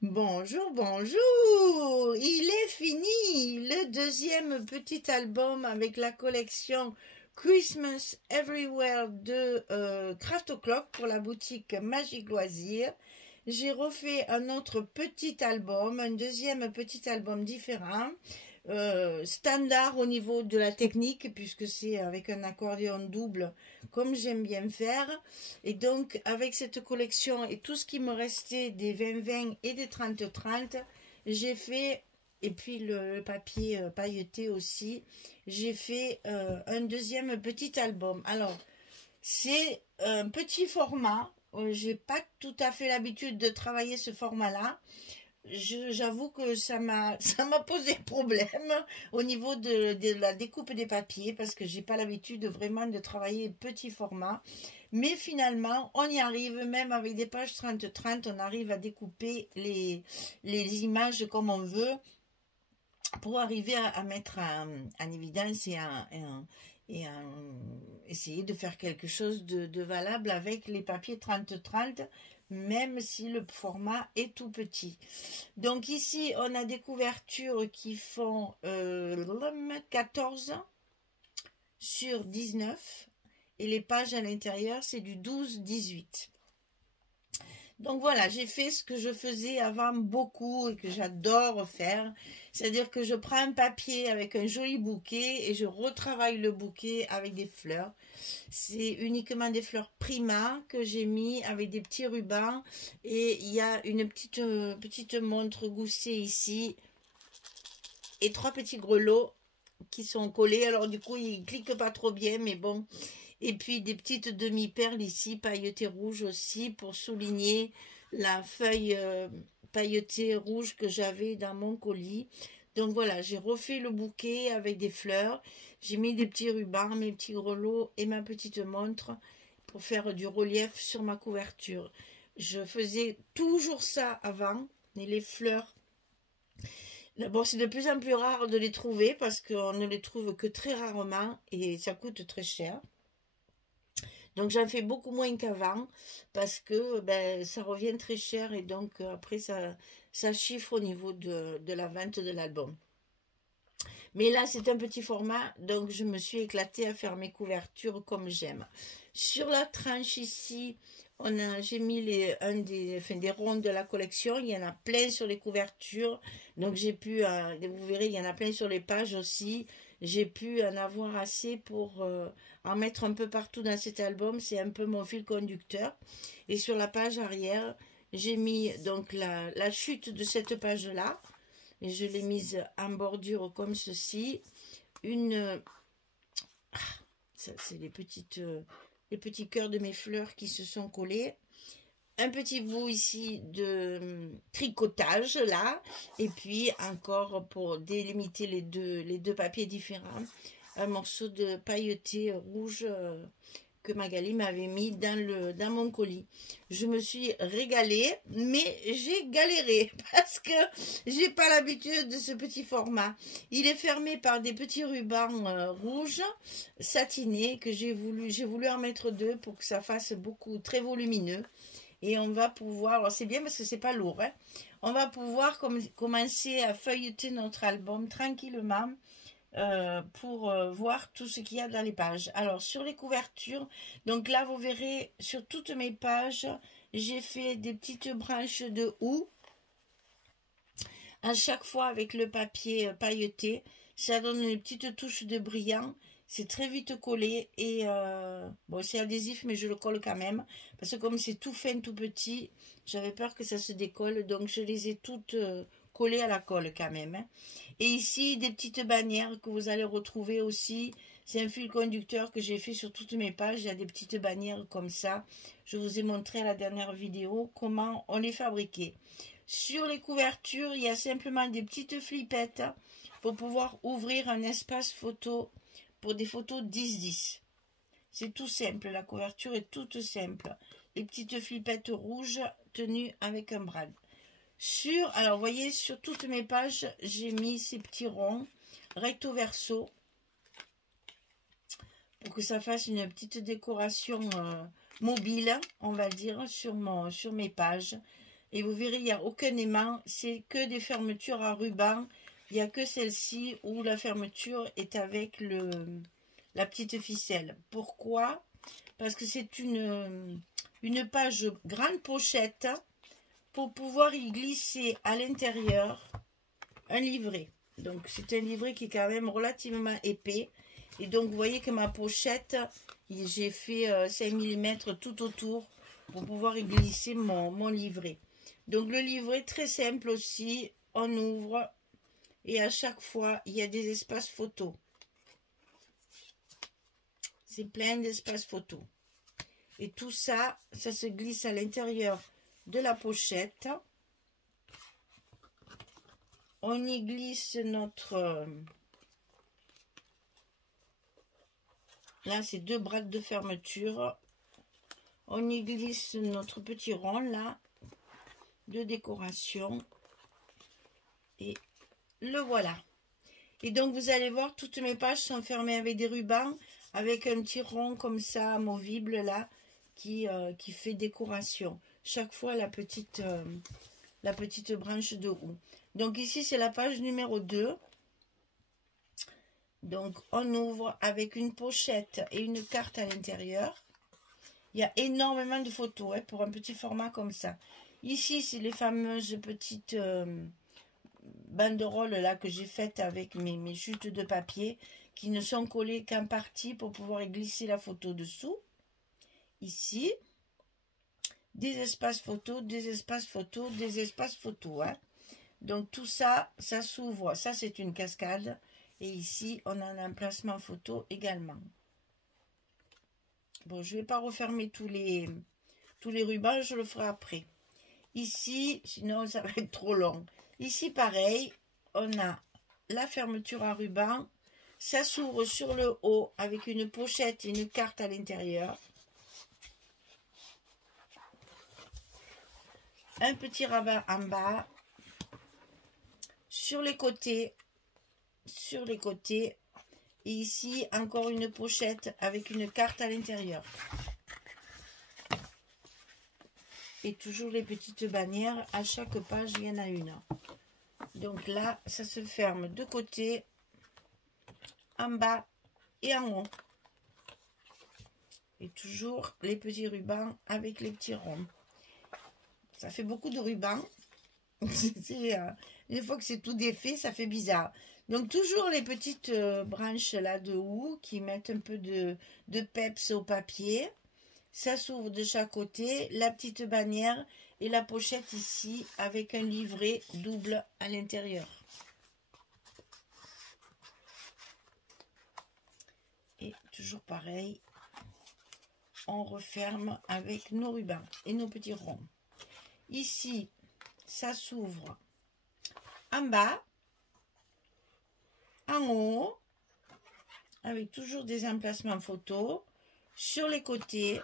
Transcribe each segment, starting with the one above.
Bonjour, bonjour! Il est fini, le deuxième petit album avec la collection Christmas Everywhere de Craft O'Clock pour la boutique Magic Loisirs. J'ai refait un autre petit album, un deuxième petit album différent, standard au niveau de la technique, puisque c'est avec un accordéon double, comme j'aime bien faire. Et donc, avec cette collection et tout ce qui me restait des 20-20 et des 30-30, j'ai fait, et puis le papier pailleté aussi, j'ai fait un deuxième petit album. Alors, c'est un petit format. J'ai pas tout à fait l'habitude de travailler ce format-là. J'avoue que ça m'a posé problème au niveau de la découpe des papiers parce que j'ai pas l'habitude vraiment de travailler petit format. Mais finalement, on y arrive, même avec des pages 30-30, on arrive à découper les images comme on veut pour arriver à mettre en évidence et essayer de faire quelque chose de valable avec les papiers 30-30, même si le format est tout petit. Donc ici, on a des couvertures qui font 14 sur 19 et les pages à l'intérieur, c'est du 12-18. Donc voilà, j'ai fait ce que je faisais avant beaucoup et que j'adore faire. C'est-à-dire que je prends un papier avec un joli bouquet et je retravaille le bouquet avec des fleurs. C'est uniquement des fleurs Prima que j'ai mis avec des petits rubans. Et il y a une petite montre goussée ici et 3 petits grelots qui sont collés. Alors du coup, ils ne cliquent pas trop bien, mais bon. Et puis des petites demi-perles ici, pailletées rouges aussi, pour souligner la feuille pailletée rouge que j'avais dans mon colis. Donc voilà, j'ai refait le bouquet avec des fleurs. J'ai mis des petits rubans, mes petits grelots et ma petite montre pour faire du relief sur ma couverture. Je faisais toujours ça avant, et les fleurs. Bon, c'est de plus en plus rare de les trouver parce qu'on ne les trouve que très rarement et ça coûte très cher. Donc j'en fais beaucoup moins qu'avant parce que ben, ça revient très cher et donc après ça chiffre au niveau de la vente de l'album. Mais là c'est un petit format donc je me suis éclatée à faire mes couvertures comme j'aime. Sur la tranche ici, j'ai mis des ronds de la collection. Il y en a plein sur les couvertures. Donc j'ai pu, vous verrez, il y en a plein sur les pages aussi. J'ai pu en avoir assez pour en mettre un peu partout dans cet album. C'est un peu mon fil conducteur. Et sur la page arrière, j'ai mis donc la chute de cette page-là. Et je l'ai mise en bordure comme ceci. Ça, c'est les petits cœurs de mes fleurs qui se sont collés. Un petit bout ici de tricotage là. Et puis encore pour délimiter les deux papiers différents, un morceau de pailleté rouge que Magali m'avait mis dans mon colis. Je me suis régalée, mais j'ai galéré parce que j'ai pas l'habitude de ce petit format. Il est fermé par des petits rubans rouges satinés que j'ai voulu en mettre 2 pour que ça fasse très volumineux. Et on va pouvoir, alors c'est bien parce que c'est pas lourd, hein, on va pouvoir commencer à feuilleter notre album tranquillement pour voir tout ce qu'il y a dans les pages. Alors sur les couvertures, donc là vous verrez sur toutes mes pages, j'ai fait des petites branches de houx à chaque fois avec le papier pailleté. Ça donne une petite touche de brillant. C'est très vite collé et bon c'est adhésif mais je le colle quand même parce que comme c'est tout fin tout petit, j'avais peur que ça se décolle donc je les ai toutes collées à la colle quand même, hein. Et ici des petites bannières que vous allez retrouver aussi. C'est un fil conducteur que j'ai fait sur toutes mes pages. Il y a des petites bannières comme ça. Je vous ai montré à la dernière vidéo comment on les fabriquait. Sur les couvertures, il y a simplement des petites flippettes pour pouvoir ouvrir un espace photo pour des photos 10-10. C'est tout simple, la couverture est toute simple. Les petites flippettes rouges tenues avec un brad. Alors vous voyez, sur toutes mes pages, j'ai mis ces petits ronds recto verso pour que ça fasse une petite décoration mobile, on va dire, sur mes pages. Et vous verrez, il n'y a aucun aimant. C'est que des fermetures à ruban. Il n'y a que celle-ci où la fermeture est avec la petite ficelle. Pourquoi? Parce que c'est une page grande pochette pour pouvoir y glisser à l'intérieur un livret. Donc c'est un livret qui est quand même relativement épais. Et donc vous voyez que ma pochette, j'ai fait 5 mm tout autour pour pouvoir y glisser mon livret. Donc le livret très simple aussi, on ouvre et à chaque fois il y a des espaces photos. C'est plein d'espaces photos. Et tout ça, ça se glisse à l'intérieur de la pochette. On y glisse notre... Là, c'est 2 braques de fermeture. On y glisse notre petit rond, là, de décoration. Et le voilà. Et donc, vous allez voir, toutes mes pages sont fermées avec des rubans, avec un petit rond comme ça, amovible, là, qui fait décoration. Chaque fois, la petite branche de roue. Donc, ici, c'est la page numéro 2. Donc, on ouvre avec une pochette et une carte à l'intérieur. Il y a énormément de photos hein, pour un petit format comme ça. Ici, c'est les fameuses petites banderoles là que j'ai faites avec mes chutes de papier qui ne sont collées qu'en partie pour pouvoir y glisser la photo dessous. Ici, des espaces photos, des espaces photos, des espaces photos. Hein. Donc, tout ça, ça s'ouvre. Ça, c'est une cascade. Et ici, on a un emplacement photo également. Bon, je ne vais pas refermer tous les rubans, je le ferai après. Ici, sinon ça va être trop long. Ici, pareil, on a la fermeture à ruban. Ça s'ouvre sur le haut avec une pochette et une carte à l'intérieur. Un petit rabat en bas. Sur les côtés. Et ici, encore une pochette avec une carte à l'intérieur. Et toujours les petites bannières. À chaque page, il y en a une. Donc là, ça se ferme de côté, en bas et en haut. Et toujours les petits rubans avec les petits ronds. Ça fait beaucoup de rubans. Une fois que c'est tout défait, ça fait bizarre. Donc toujours les petites branches là de houx qui mettent un peu de peps au papier. Ça s'ouvre de chaque côté, la petite bannière et la pochette ici avec un livret double à l'intérieur. Et toujours pareil, on referme avec nos rubans et nos petits ronds. Ici, ça s'ouvre en bas, en haut, avec toujours des emplacements photos, sur les côtés,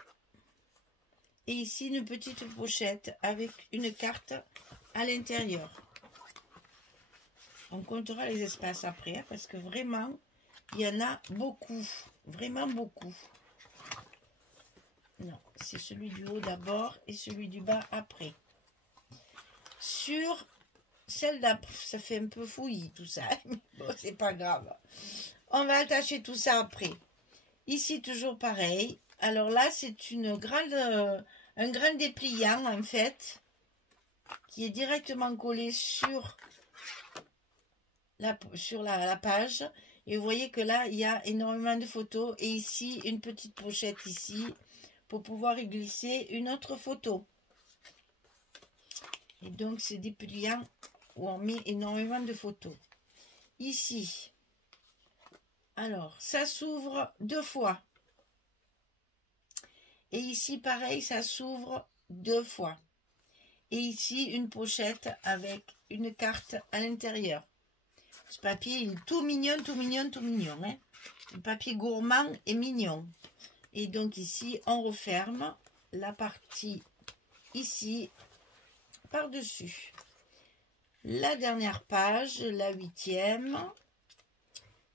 et ici une petite pochette avec une carte à l'intérieur. On comptera les espaces après, hein, parce que vraiment, il y en a beaucoup, vraiment beaucoup. Non, c'est celui du haut d'abord et celui du bas après. Sur celle d'après, ça fait un peu fouillis tout ça, mais bon, c'est pas grave. On va attacher tout ça après. Ici, toujours pareil. Alors là, c'est un grand dépliant, en fait, qui est directement collé sur la page. Et vous voyez que là, il y a énormément de photos. Et ici, une petite pochette ici, pour pouvoir y glisser une autre photo. Et donc, c'est des pliants où on met énormément de photos. Ici, alors, ça s'ouvre 2 fois. Et ici, pareil, ça s'ouvre 2 fois. Et ici, une pochette avec une carte à l'intérieur. Ce papier, il est tout mignon, tout mignon, tout mignon. Hein. Le papier gourmand est mignon. Et donc ici, on referme la partie ici, par-dessus. La dernière page, la 8e.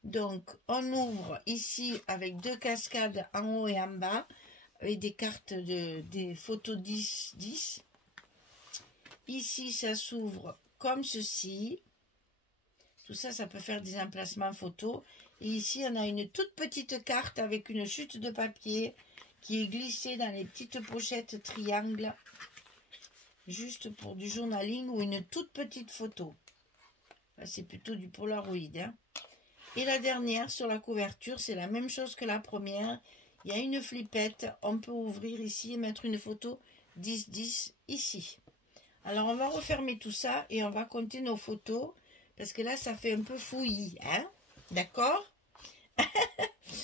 Donc, on ouvre ici avec 2 cascades en haut et en bas, avec des cartes des photos 10. Ici, ça s'ouvre comme ceci. Tout ça, ça peut faire des emplacements photos. Et ici, on a une toute petite carte avec une chute de papier qui est glissée dans les petites pochettes triangles. Juste pour du journaling ou une toute petite photo. C'est plutôt du Polaroid. Hein. Et la dernière, sur la couverture, c'est la même chose que la première. Il y a une flippette. On peut ouvrir ici et mettre une photo 10-10 ici. Alors, on va refermer tout ça et on va compter nos photos. Parce que là, ça fait un peu fouillis. Hein? D'accord?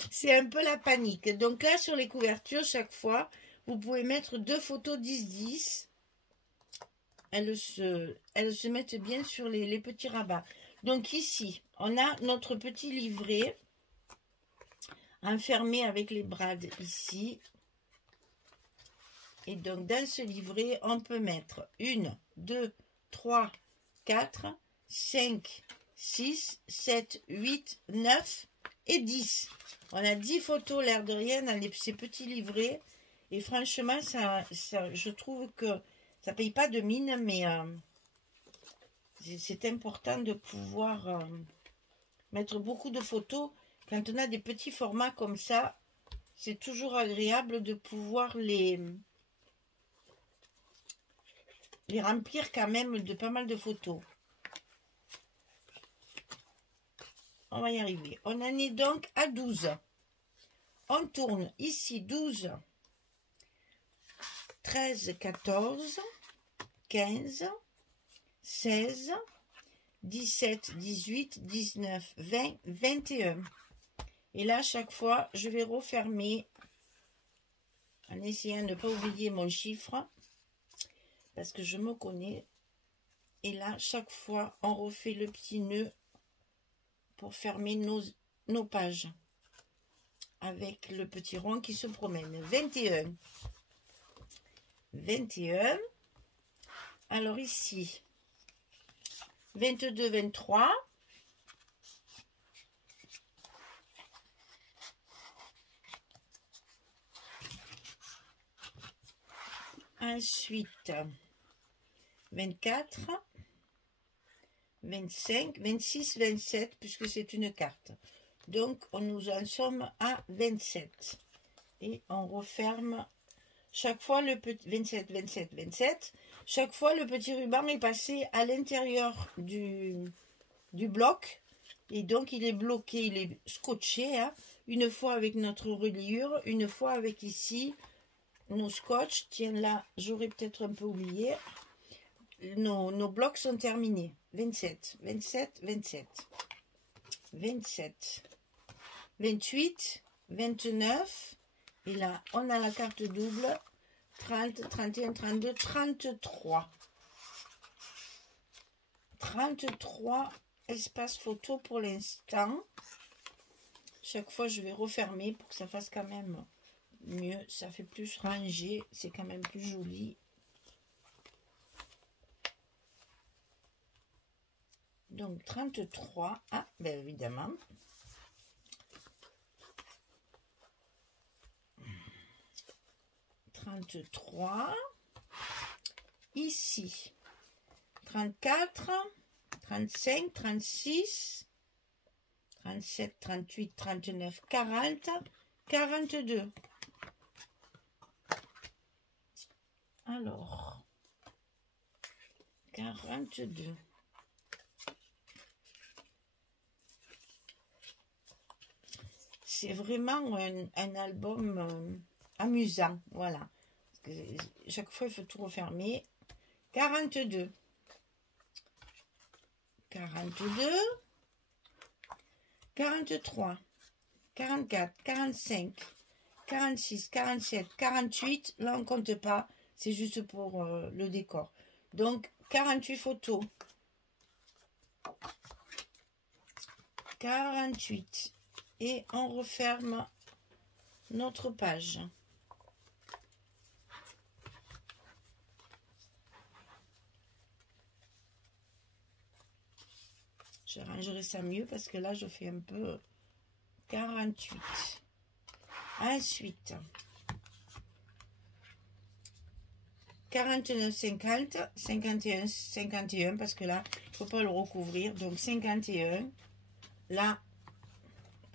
C'est un peu la panique. Donc là, sur les couvertures, chaque fois, vous pouvez mettre 2 photos 10-10. Elles se mettent bien sur les petits rabats. Donc ici, on a notre petit livret enfermé avec les brades ici. Et donc dans ce livret, on peut mettre 1, 2, 3, 4, 5, 6, 7, 8, 9 et 10. On a 10 photos, l'air de rien, dans ces petits livrets. Et franchement, je trouve que ça ne paye pas de mine, mais c'est important de pouvoir mettre beaucoup de photos. Quand on a des petits formats comme ça, c'est toujours agréable de pouvoir les remplir quand même de pas mal de photos. On va y arriver. On en est donc à 12. On tourne ici 12, 13, 14, 15, 16, 17, 18, 19, 20, 21. Et là, chaque fois, je vais refermer en essayant de ne pas oublier mon chiffre parce que je me connais. Et là, chaque fois, on refait le petit nœud pour fermer nos pages avec le petit rond qui se promène. 21. 21. Alors ici, 22, 23. Ensuite, 24, 25, 26, 27, puisque c'est une carte. Donc, nous en sommes à 27. Et on referme chaque fois le petit 27, 27, 27. Chaque fois, le petit ruban est passé à l'intérieur du bloc. Et donc, il est bloqué, il est scotché. Hein, une fois avec notre reliure, une fois avec ici nos scotch. Tiens, là, j'aurais peut-être un peu oublié. Nos blocs sont terminés. 27, 27, 27. 27. 28, 29. Et là, on a la carte double. 30, 31, 32, 33. 33 espaces photo pour l'instant. Chaque fois, je vais refermer pour que ça fasse quand même mieux. Ça fait plus rangé. C'est quand même plus joli. Donc, 33. Ah, ben évidemment. Ici 34, 35, 36, 37, 38, 39, 40, 42. Alors 42. C'est vraiment un album amusant, voilà. Parce que chaque fois, il faut tout refermer. 42. 42. 43. 44. 45. 46. 47. 48. Là, on ne compte pas. C'est juste pour le décor. Donc, 48 photos. 48. Et on referme notre page. Je rangerai ça mieux parce que là, je fais un peu 48. Ensuite, 49,50, 51, 51, parce que là, il ne faut pas le recouvrir. Donc 51. Là,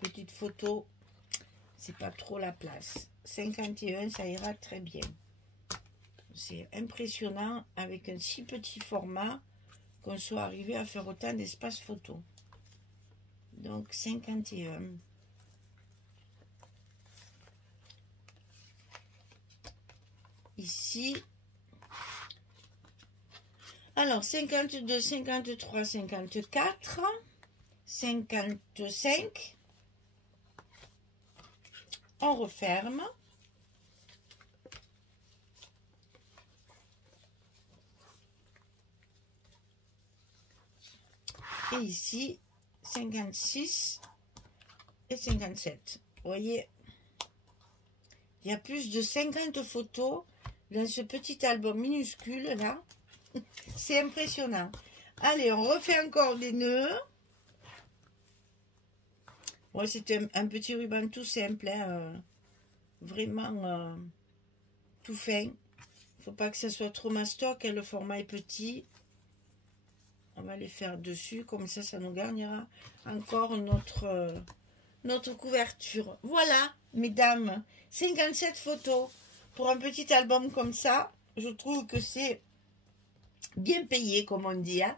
petite photo, c'est pas trop la place. 51, ça ira très bien. C'est impressionnant avec un si petit format qu'on soit arrivé à faire autant d'espace photo. Donc 51. Ici. Alors 52, 53, 54, 55. On referme. Et ici, 56 et 57. Vous voyez, il y a plus de 50 photos dans ce petit album minuscule là. C'est impressionnant. Allez, on refait encore des nœuds. Ouais, c'était un petit ruban tout simple, hein, vraiment tout fin. Il ne faut pas que ça soit trop mastoc, hein, le format est petit. On va les faire dessus, comme ça nous garnira encore notre couverture. Voilà, mesdames, 57 photos pour un petit album comme ça. Je trouve que c'est bien payé, comme on dit. Hein.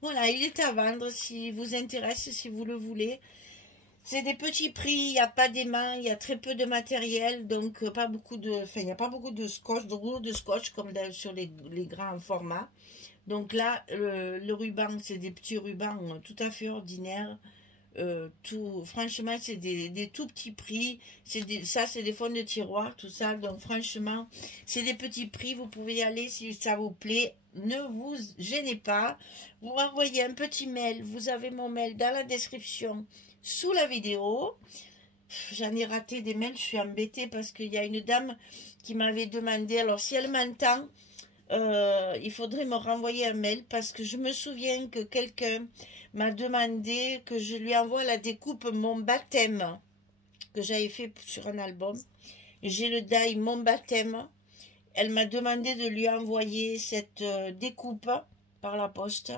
Voilà, il est à vendre si vous intéresse, si vous le voulez. C'est des petits prix, il n'y a pas d'aimant, il y a très peu de matériel, donc pas beaucoup de, enfin, il n'y a pas beaucoup de scotch, de rouleaux de scotch comme sur les grands formats. Donc là, le ruban, c'est des petits rubans tout à fait ordinaires. Franchement, c'est des tout petits prix. Ça, c'est des fonds de tiroir, tout ça. Donc franchement, c'est des petits prix. Vous pouvez y aller si ça vous plaît. Ne vous gênez pas. Vous m'envoyez un petit mail. Vous avez mon mail dans la description sous la vidéo. J'en ai raté des mails. Je suis embêtée parce qu'il y a une dame qui m'avait demandé. Alors, si elle m'entend, il faudrait me renvoyer un mail parce que je me souviens que quelqu'un m'a demandé que je lui envoie la découpe Mon Baptême que j'avais fait sur un album. J'ai le die Mon Baptême. Elle m'a demandé de lui envoyer cette découpe par la poste.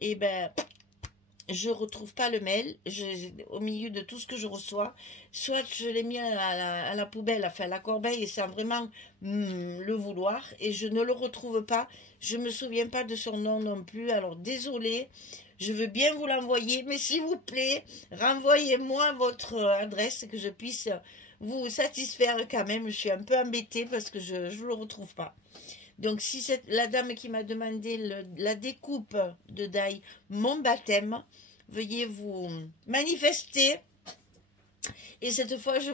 Et ben, je retrouve pas le mail. Au milieu de tout ce que je reçois, soit je l'ai mis à la poubelle, enfin à la corbeille, et sans vraiment le vouloir, et je ne le retrouve pas. Je me souviens pas de son nom non plus. Alors désolée. Je veux bien vous l'envoyer, mais s'il vous plaît, renvoyez-moi votre adresse, que je puisse vous satisfaire quand même. Je suis un peu embêtée parce que je ne le retrouve pas. Donc, si c'est la dame qui m'a demandé la découpe de die Mon Baptême, veuillez vous manifester. Et cette fois, je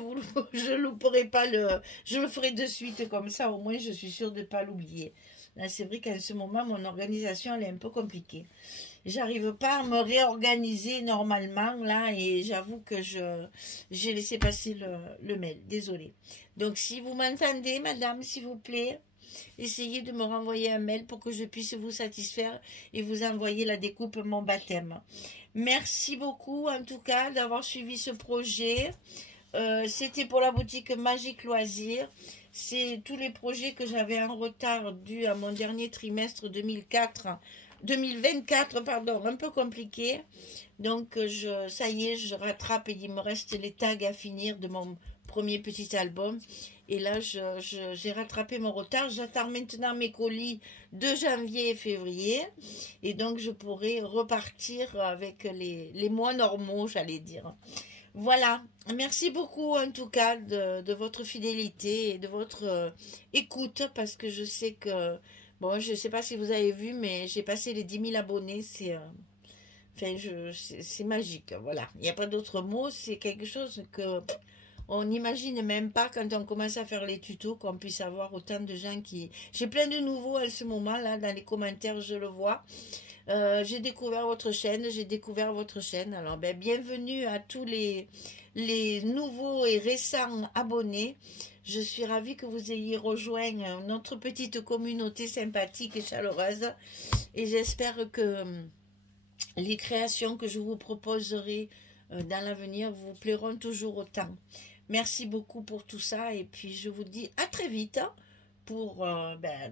louperai pas je le ferai de suite comme ça. Au moins, je suis sûre de ne pas l'oublier. Là, c'est vrai qu'en ce moment, mon organisation, elle est un peu compliquée. J'arrive pas à me réorganiser normalement, là, et j'avoue que j'ai laissé passer le mail. Désolée. Donc, si vous m'entendez, madame, s'il vous plaît, essayez de me renvoyer un mail pour que je puisse vous satisfaire et vous envoyer la découpe Mon Baptême. Merci beaucoup, en tout cas, d'avoir suivi ce projet. C'était pour la boutique Magique Loisirs. C'est tous les projets que j'avais en retard dû à mon dernier trimestre 2024, pardon, un peu compliqué. Donc, ça y est, je rattrape et il me reste les tags à finir de mon premier petit album. Et là, j'ai rattrapé mon retard. J'attends maintenant mes colis de janvier et février. Et donc, je pourrai repartir avec les mois normaux, j'allais dire. Voilà, merci beaucoup en tout cas de votre fidélité et de votre écoute, parce que je sais que, bon, je ne sais pas si vous avez vu, mais j'ai passé les 10 000 abonnés, c'est magique, voilà. Il n'y a pas d'autre mot, c'est quelque chose que on n'imagine même pas quand on commence à faire les tutos qu'on puisse avoir autant de gens qui... J'ai plein de nouveaux à ce moment, là, dans les commentaires, je le vois. J'ai découvert votre chaîne, alors ben, bienvenue à tous les nouveaux et récents abonnés. Je suis ravie que vous ayez rejoint notre petite communauté sympathique et chaleureuse, et j'espère que les créations que je vous proposerai dans l'avenir vous plairont toujours autant. Merci beaucoup pour tout ça, et puis je vous dis à très vite pour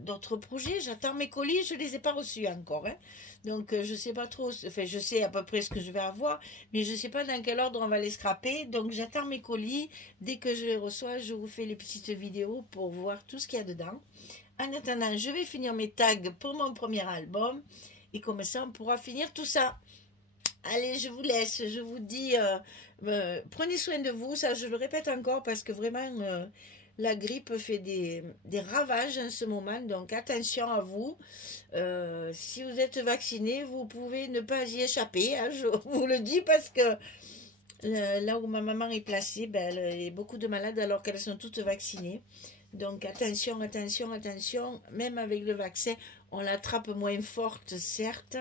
d'autres projets. J'attends mes colis, je ne les ai pas reçus encore, hein. Donc je ne sais pas trop, enfin je sais à peu près ce que je vais avoir, mais je ne sais pas dans quel ordre on va les scraper. Donc j'attends mes colis. Dès que je les reçois, je vous fais les petites vidéos pour voir tout ce qu'il y a dedans. En attendant, je vais finir mes tags pour mon premier album. Et comme ça, on pourra finir tout ça. Allez, je vous laisse. Je vous dis, prenez soin de vous. Ça, je le répète encore parce que vraiment, la grippe fait des ravages en ce moment. Donc, attention à vous. Si vous êtes vacciné, vous pouvez ne pas y échapper, hein, je vous le dis parce que là où ma maman est placée, elle a beaucoup de malades alors qu'elles sont toutes vaccinées. Donc attention, attention, attention, même avec le vaccin, on l'attrape moins forte, certes,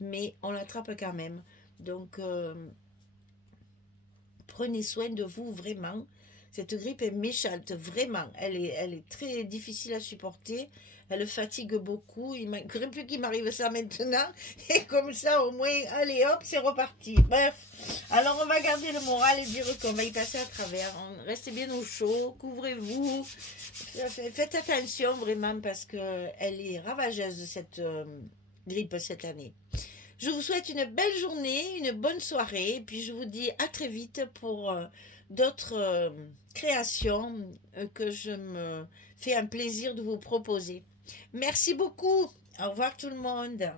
mais on l'attrape quand même. Donc prenez soin de vous vraiment. Cette grippe est méchante, vraiment. Elle est très difficile à supporter. Elle fatigue beaucoup. Il ne manquerait plus qu'il m'arrive ça maintenant. Et comme ça, au moins, allez hop, c'est reparti. Bref. Alors, on va garder le moral et dire qu'on va y passer à travers. Restez bien au chaud, couvrez-vous. Faites attention vraiment parce qu'elle est ravageuse, cette grippe, cette année. Je vous souhaite une belle journée, une bonne soirée. Et puis, je vous dis à très vite pour d'autres créations que je me fais un plaisir de vous proposer. Merci beaucoup. Au revoir tout le monde.